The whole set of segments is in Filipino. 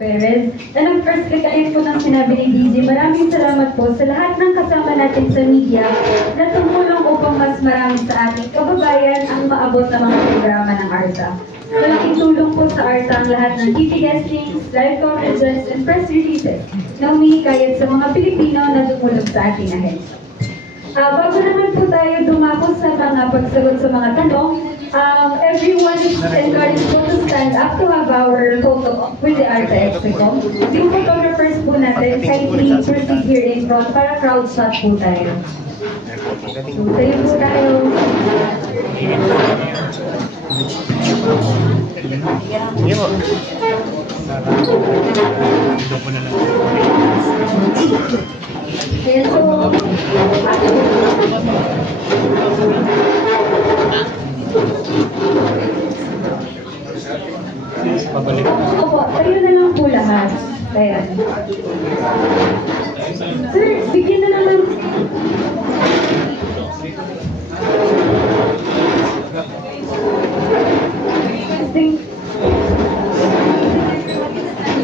Perez. And of course, kagaya po ng sinabi ni DJ, maraming salamat po sa lahat ng kasama natin sa media na tumulong upang mas marami sa ating kababayan ang maabot ng mga programa ng ARTA. Malaking tulong po sa ARTA ang lahat ng TV guestings, live coverages, and press releases na humihikayat sa mga Pilipino na tumulong sa ating ahensya. Bago naman po tayo dumako sa mga pagsagot sa mga tanong, everyone is encouraged to stand up to have our photo with the ARTA Execom. Yung photographers po natin, kindly proceed here in front para crowd shot po tayo. So, tayo po tayo. Ayan, so, opo, tayo na lang po lahat. Ayan. Sir, bigyan na naman.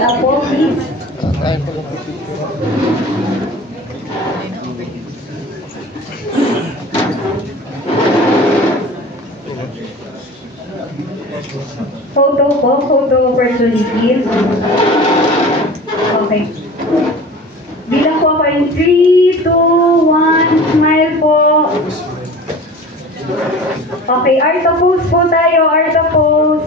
Apo, please. Photo opportunity. Okay. Bilang po ako in 3, 2, 1, smile po. Okay, ARTA pose po tayo, ARTA pose.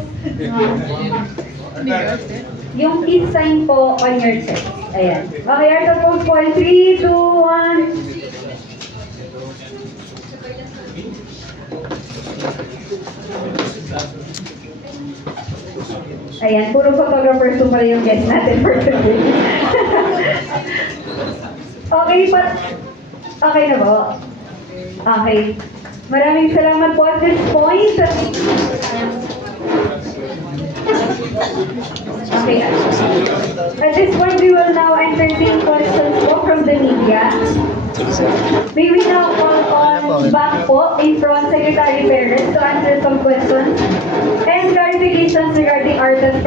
Yung peace sign po on your chest. Ayan. Okay, ARTA pose po in 3, 2, 1. Ayan, puro photographers po pala yung guest natin for today. Okay na ba? Okay. Maraming salamat po at this point. Okay. At this point, we will now entertain questions po from the media. May we now call on back po in front Secretary Perez to answer some questions and clarifications regarding ARTA's